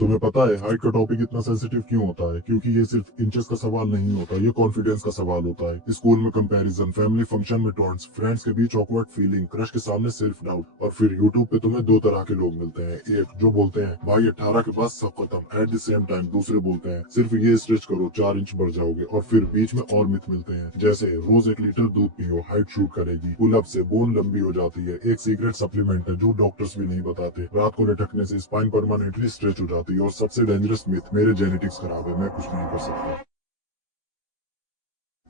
तुम्हें पता है हाइट का टॉपिक इतना सेंसिटिव क्यों होता है? क्योंकि ये सिर्फ इंचेस का सवाल नहीं होता, ये कॉन्फिडेंस का सवाल होता है। स्कूल में कंपैरिजन, फैमिली फंक्शन में टॉन्ट्स, फ्रेंड्स के बीच ऑकवर्ड फीलिंग, क्रश के सामने सेल्फ डाउट, और फिर यूट्यूब पे तुम्हें दो तरह के लोग मिलते हैं। एक जो बोलते हैं भाई 18 के बाद सब खत्म, एट द सेम टाइम दूसरे बोलते हैं सिर्फ ये स्ट्रेच करो 4 इंच बढ़ जाओगे। और फिर बीच में और मिथ मिलते हैं, जैसे रोज 1 लीटर दूध पियो हाइट शूट करेगी, पुल अप से बोन लंबी हो जाती है, एक सीक्रेट सप्लीमेंट है जो डॉक्टर्स भी नहीं बताते, रात को लटकने से स्पाइन परमानेंटली स्ट्रेच हो जाती है, और सबसे डेंजरस मिथ मेरे जेनेटिक्स खराब है मैं कुछ नहीं कर सकता।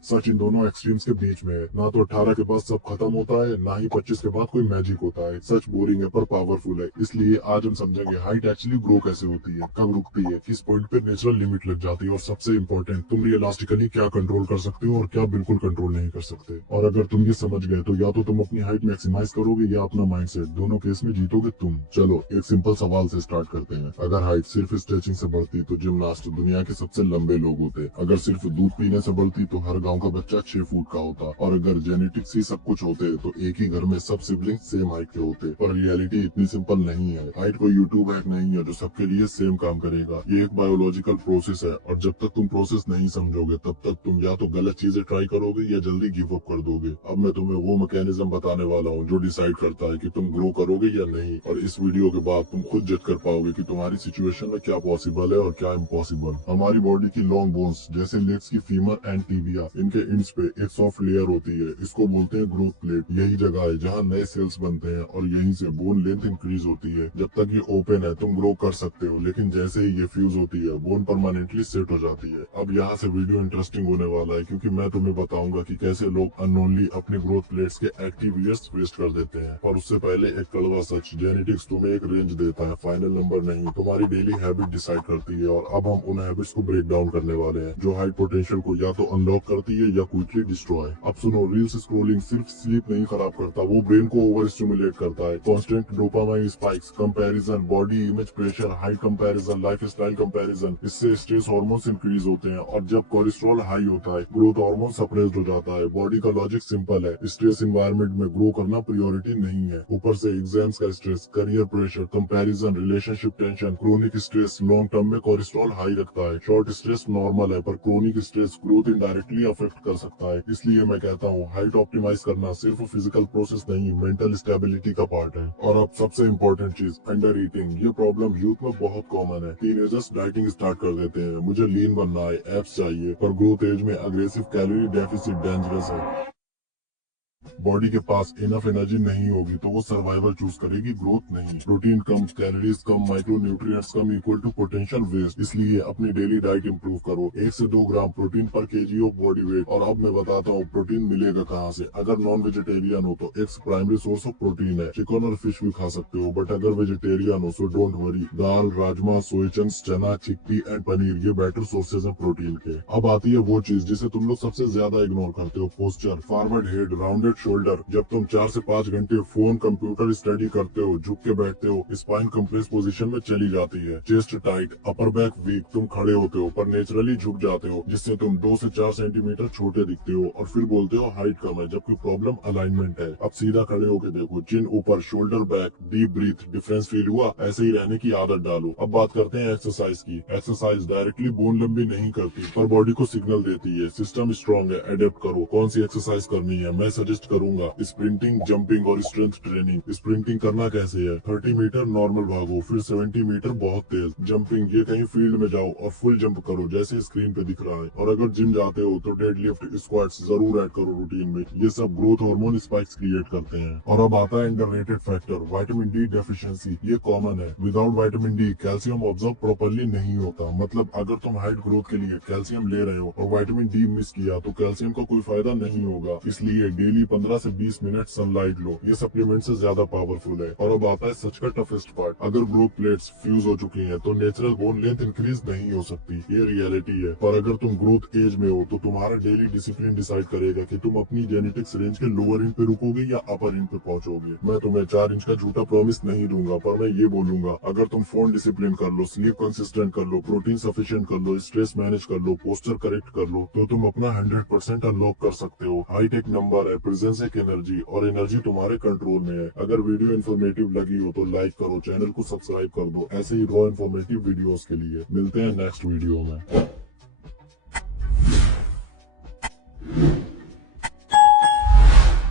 सच इन दोनों एक्सट्रीम्स के बीच में है। ना तो 18 के बाद सब खत्म होता है, ना ही 25 के बाद कोई मैजिक होता है। सच बोरिंग है पर पावरफुल है। इसलिए आज हम समझेंगे हाइट एक्चुअली ग्रो कैसे होती है, कब रुकती है, किस पॉइंट पे नेचुरल लिमिट लग जाती है, और सबसे इम्पोर्टेंट तुम रियलिस्टिकली क्या कंट्रोल कर सकते हो और क्या बिल्कुल कंट्रोल नहीं कर सकते। और अगर तुम ये समझ गए तो या तो तुम अपनी हाइट मैक्सिमाइज करोगे या अपना माइंडसेट, दोनों केस में जीतोगे तुम। चलो एक सिंपल सवाल से स्टार्ट करते हैं। अगर हाइट सिर्फ स्ट्रेचिंग से बढ़ती तो जिमनास्ट दुनिया के सबसे लंबे लोग होते। अगर सिर्फ दूध पीने से बढ़ती तो हर गांव का बच्चा 6 फुट का होता। और अगर जेनेटिक्स ही सब कुछ होते तो एक ही घर में सब सिबलिंग सेम हाइट के होते। पर रियलिटी इतनी सिंपल नहीं है। हाइट कोई यूट्यूब हैक नहीं है जो सबके लिए सेम काम करेगा। ये एक बायोलॉजिकल प्रोसेस है, और जब तक तुम प्रोसेस नहीं समझोगे तब तक तुम या तो गलत चीजें ट्राई करोगे या जल्दी गिव अप कर दोगे। अब मैं तुम्हें वो मैकेनिज्म बताने वाला हूँ जो डिसाइड करता है कि तुम ग्रो करोगे या नहीं। और इस वीडियो के बाद तुम खुद जज कर पाओगे कि तुम्हारी सिचुएशन में क्या पॉसिबल है और क्या इम्पॉसिबल। हमारी बॉडी की लॉन्ग बोन्स जैसे लेग्स की फीमर एंड टीबिया, इनके इंड्स पे एक सॉफ्ट लेयर होती है, इसको बोलते हैं ग्रोथ प्लेट। यही जगह है जहाँ नए सेल्स बनते हैं और यहीं से बोन लेंथ इंक्रीज होती है। जब तक ये ओपन है तुम ग्रो कर सकते हो, लेकिन जैसे ही ये फ्यूज होती है बोन परमानेंटली सेट हो जाती है। अब यहाँ से वीडियो इंटरेस्टिंग होने वाला है, क्योंकि मैं तुम्हें बताऊंगा कि कैसे लोग अननोनली अपनी ग्रोथ प्लेट्स के एक्टिव ईयर्स वेस्ट कर देते हैं। पर उससे पहले एक कड़वा सच, जेनेटिक्स तुम्हें एक रेंज देता है, फाइनल नंबर नहीं। तुम्हारी डेली हैबिट डिसाइड करती है, और अब हम उन हैबिट्स को ब्रेक डाउन करने वाले हैं जो हाइट पोटेंशियल को या तो अनलॉक करती है या क्विकली डिस्ट्रॉय। अब सुनो, रील्स स्क्रोलिंग सिर्फ स्लीप नहीं खराब करता, वो ब्रेन को ओवर स्टिमुलेट करता है। Constant dopamine spikes, comparison, body image pressure, height comparison, lifestyle comparison, इससे स्ट्रेस हार्मोन्स इंक्रीज होते हैं। और जब कोलेस्ट्रॉल हाई होता है ग्रोथ हार्मोन सप्रेस्ड हो जाता है। बॉडी का लॉजिक सिंपल है, स्ट्रेस एनवायरनमेंट में ग्रो करना प्रायोरिटी नहीं है। ऊपर से एग्जाम्स का stress, career pressure, comparison, relationship tension, chronic stress long term में कोलेस्ट्रॉल हाई रखता है। शॉर्ट स्ट्रेस नॉर्मल है, पर chronic stress growth indirectly affect कर सकता है। इसलिए मैं कहता हूँ हाइट ऑप्टिमाइज करना सिर्फ फिजिकल प्रोसेस नहीं, मेंटल स्टेबिलिटी का पार्ट है। और अब सबसे इम्पोर्टेंट चीज, अंडर ईटिंग। ये प्रॉब्लम यूथ में बहुत कॉमन है। टीनेजर्स डाइटिंग स्टार्ट कर देते हैं, मुझे लीन बनना है, एब्स चाहिए, पर ग्रोथ एज में अग्रेसिव कैलोरी डेफिसिट डेंजरस है। बॉडी के पास इनफ एनर्जी नहीं होगी तो वो सर्वाइवल चूज करेगी, ग्रोथ नहीं। प्रोटीन कम, कैलोरीज कम, माइक्रो न्यूट्रिएंट्स कम इक्वल टू पोटेंशियल वेस्ट। इसलिए अपनी डेली डाइट इंप्रूव करो, 1 से 2 gram protein per KG of body weight. और अब मैं बताता हूँ प्रोटीन मिलेगा कहाँ से। अगर नॉन वेजिटेरियन हो तो eggs primary source of protein है, चिकन और फिश भी खा सकते हो। बट अगर वेजिटेरियन हो so don't worry, dal, rajma, soya chunks, चना, चिकपी एंड पनीर ये बेटर सोर्सेज हैं प्रोटीन के। अब आती है वो चीज जिसे तुम लोग सबसे ज्यादा इग्नोर करते हो, posture. Forward head, rounded shoulder. जब तुम 4 से 5 घंटे फोन, कंप्यूटर स्टडी करते हो, झुक के बैठते हो, स्पाइन कंप्रेस पोजीशन में चली जाती है। Chest tight, upper back weak. तुम खड़े होते हो पर नेचुरली झुक जाते हो, जिससे तुम 2 से 4 सेंटीमीटर छोटे दिखते हो, और फिर बोलते हो हाइट कम है, जबकि प्रॉब्लम अलाइनमेंट है। अब सीधा खड़े होके देखो, चिन ऊपर, shoulder back, deep breath. Difference feel हुआ? ऐसे ही रहने की आदत डालो। अब बात करते हैं एक्सरसाइज की। एक्सरसाइज डायरेक्टली बोन लंबी नहीं करती, पर बॉडी को सिग्नल देती है सिस्टम स्ट्रॉन्ग है, अडेप्ट करो। कौन सी एक्सरसाइज करनी है मैं सजेस्ट करूंगा, स्प्रिंटिंग, जंपिंग और स्ट्रेंथ ट्रेनिंग। स्प्रिंटिंग करना कैसे है? 30 मीटर नॉर्मल भागो, फिर 70 मीटर बहुत तेज। जंपिंग, ये कहीं फील्ड में जाओ और फुल जंप करो जैसे स्क्रीन पे दिख रहा है। और अगर जिम जाते हो तो डेडलिफ्ट, स्क्वाट्स जरूर ऐड करो रूटीन में। ये सब ग्रोथ हार्मोन स्पाइक्स क्रिएट करते हैं। और अब आता है underrated factor, vitamin D deficiency. ये कॉमन है। Without vitamin D calcium absorb properly नहीं होता। मतलब अगर तुम हाइट ग्रोथ के लिए कैल्शियम ले रहे हो और विटामिन डी मिस किया तो कैल्शियम का कोई फायदा नहीं होगा। इसलिए डेली 15 से 20 मिनट सनलाइट लो, ये सप्लीमेंट से ज्यादा पावरफुल है। और अब आता है सच का टफेस्ट पार्ट, अगर ग्रोथ प्लेट्स फ्यूज हो चुकी हैं तो नेचुरल बोन लेंथ इंक्रीज नहीं हो सकती, ये रियलिटी है। पर अगर तुम ग्रोथ एज में हो तो तुम्हारा डेली डिसिप्लिन डिसाइड करेगा कि तुम अपनी जेनेटिक्स रेंज के लोअर एंड पे रुकोगे या अपर एंड पे पहुंचोगे। मैं तुम्हें 4 इंच का झूठा प्रॉमिस नहीं दूंगा, पर मैं ये बोलूंगा अगर तुम फोन डिसिप्लिन कर लो, स्लीप कंसिस्टेंट कर लो, प्रोटीन सफिशिएंट कर लो, स्ट्रेस मैनेज कर लो, पोस्चर करेक्ट कर लो, तो तुम अपना 100% अनलॉक कर सकते हो। हाइट एक नंबर है, प्रेजेंस एक एनर्जी और एनर्जी तुम्हारे कंट्रोल में है। अगर वीडियो इन्फॉर्मेटिव लगी हो तो लाइक करो, चैनल को सब्सक्राइब कर दो ऐसे ही रॉ इन्फॉर्मेटिव वीडियोस के लिए। मिलते हैं नेक्स्ट वीडियो में।